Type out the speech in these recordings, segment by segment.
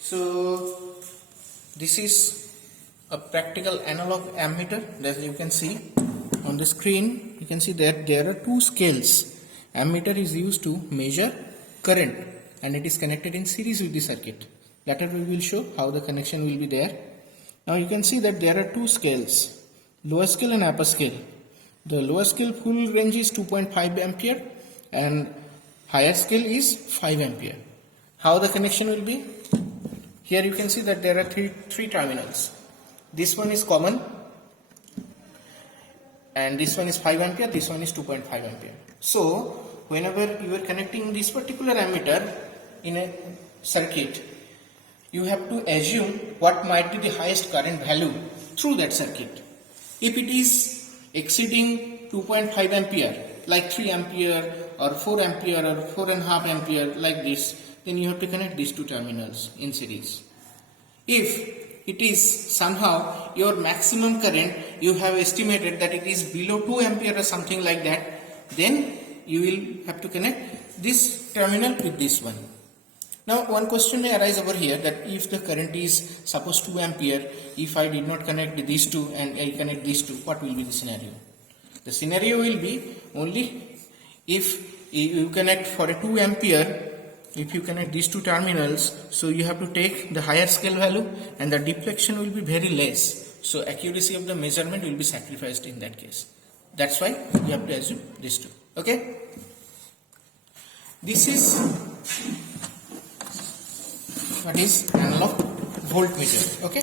So this is a practical analog ammeter. As you can see on the screen, you can see that there are two scales. Ammeter is used to measure current and it is connected in series with the circuit. Later we will show how the connection will be there. Now you can see that there are two scales, lower scale and upper scale. The lower scale full range is 2.5 ampere and higher scale is 5 ampere. How the connection will be? Here you can see that there are three terminals. This one is common and this one is 5 ampere, this one is 2.5 ampere. So whenever you are connecting this particular ammeter in a circuit, you have to assume what might be the highest current value through that circuit. If it is exceeding 2.5 ampere, like 3 ampere or 4 ampere or 4.5 ampere like this, then you have to connect these two terminals in series. If it is somehow your maximum current, you have estimated that it is below 2 ampere or something like that, then you will have to connect this terminal with this one. Now one question may arise over here, that if the current is suppose 2 ampere, if I did not connect these two and I connect these two, what will be the scenario? The scenario will be only if you connect for a 2 ampere, if you connect these two terminals, so you have to take the higher scale value and the deflection will be very less. So accuracy of the measurement will be sacrificed in that case. That's why you have to assume these two. Okay? This is what is analog voltmeter. Okay?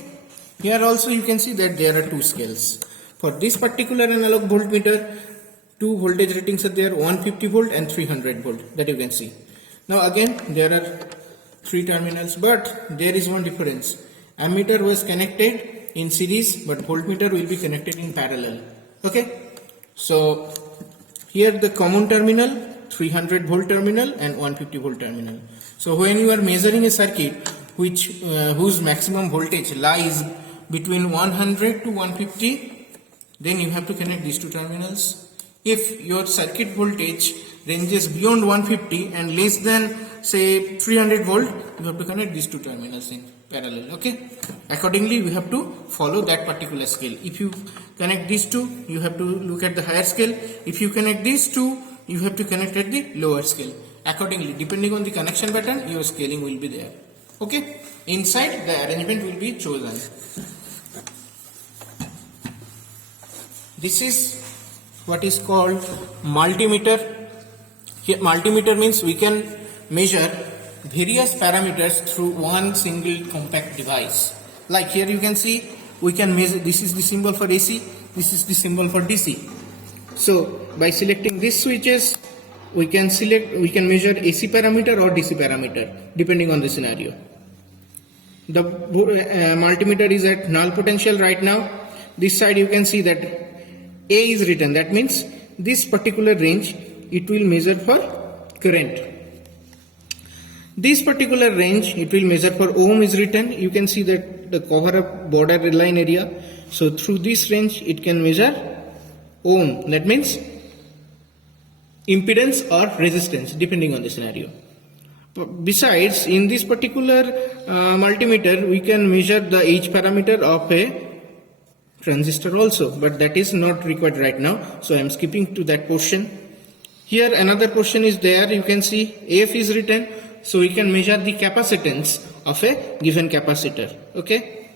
Here also you can see that there are two scales. For this particular analog voltmeter, two voltage ratings are there, 150 volt and 300 volt, that you can see. Now again there are three terminals, but there is one difference. Ammeter was connected in series, but voltmeter will be connected in parallel. Okay? So here the common terminal, 300 volt terminal and 150 volt terminal. So when you are measuring a circuit whose maximum voltage lies between 100 to 150, then you have to connect these two terminals. If your circuit voltage ranges beyond 150 and less than say 300 volt, you have to connect these two terminals in parallel. Okay? Accordingly, we have to follow that particular scale. If you connect these two, you have to look at the higher scale. If you connect these two, you have to connect at the lower scale. Accordingly, depending on the connection pattern, your scaling will be there. Okay? Inside, the arrangement will be chosen. This is what is called multimeter. Here, multimeter means we can measure various parameters through one single compact device. Like here you can see, we can measure, this is the symbol for AC, this is the symbol for DC. So by selecting these switches, we can measure AC parameter or DC parameter depending on the scenario. The multimeter is at null potential right now. This side you can see that A is written, that means this particular range it will measure for current. This particular range it will measure for ohm is written. You can see that the cover up border line area. So through this range it can measure ohm, that means impedance or resistance depending on the scenario. Besides, in this particular multimeter we can measure the H parameter of a transistor also, but that is not required right now, so I am skipping to that portion. Here another portion is there, you can see F is written, so we can measure the capacitance of a given capacitor. Okay?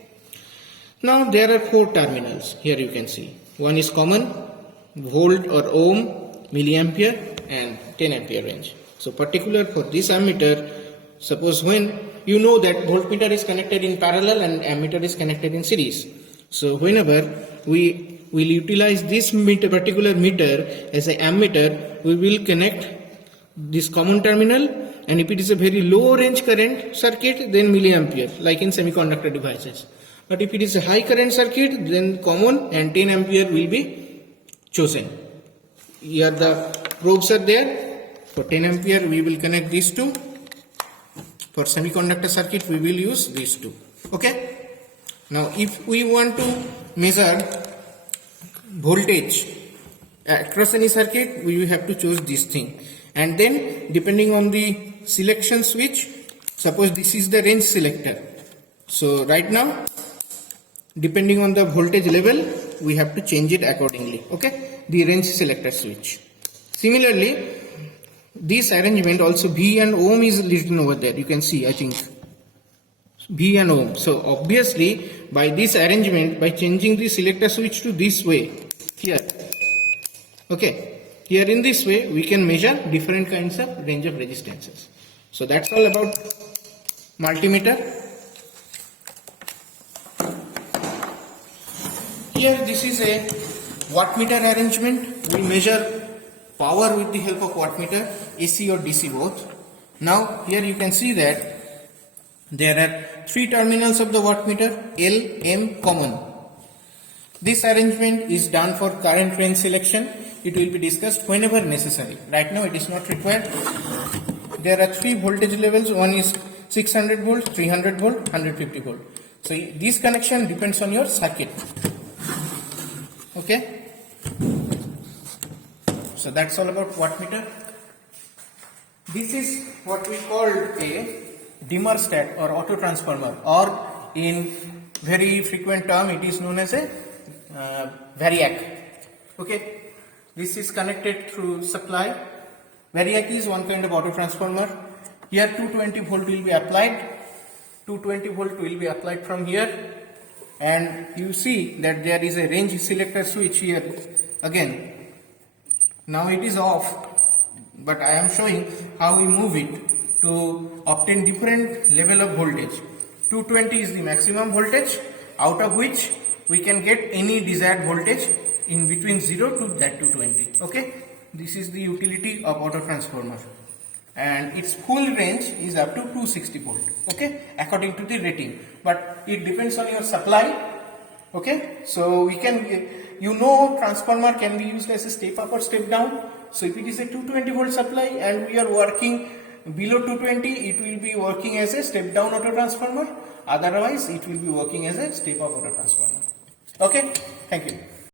Now there are four terminals, here you can see. One is common, volt or ohm, milliampere and 10 ampere range. So particular for this ammeter, suppose when you know that voltmeter is connected in parallel and ammeter is connected in series. So whenever we will utilize this particular meter as an ammeter, we will connect this common terminal, and if it is a very low range current circuit, then milliampere, like in semiconductor devices. But if it is a high current circuit, then common and 10 ampere will be chosen. Here the probes are there. For 10 ampere we will connect these two. For semiconductor circuit we will use these two. Okay? Now if we want to measure voltage across any circuit, we will have to choose this thing, and then depending on the selection switch Suppose this is the range selector. So right now, depending on the voltage level, we have to change it accordingly. Okay, the range selector switch. Similarly, this arrangement also V and ohm is written over there. You can see, I think, V and ohm. So obviously, by this arrangement, by changing the selector switch to this way, here, okay, here in this way, we can measure different kinds of range of resistances. So that's all about multimeter. Here, this is a wattmeter arrangement. We measure power with the help of wattmeter, AC or DC both. Now, here you can see that there are 3 terminals of the wattmeter, L, M common. This arrangement is done for current range selection. It will be discussed whenever necessary. Right now it is not required. There are 3 voltage levels. One is 600 volt, 300 volt, 150 volt. So this connection depends on your circuit. Okay. So that's all about wattmeter. This is what we called a dimmer stat or auto transformer, or in very frequent term it is known as a variac. Okay, this is connected through supply. Variac is one kind of auto transformer. Here 220 volt will be applied. 220 volt will be applied from here, and you see that there is a range selector switch here again. Now it is off, but I am showing how we move it to obtain different level of voltage. 220 is the maximum voltage, out of which we can get any desired voltage in between 0 to that 220. Okay, this is the utility of auto transformer, and its full range is up to 260 volt. Okay, according to the rating, but it depends on your supply. Okay, so we can, transformer can be used as a step up or step down. So if it is a 220 volt supply and we are working below 220, it will be working as a step down auto transformer. Otherwise, it will be working as a step up auto transformer. Okay, thank you.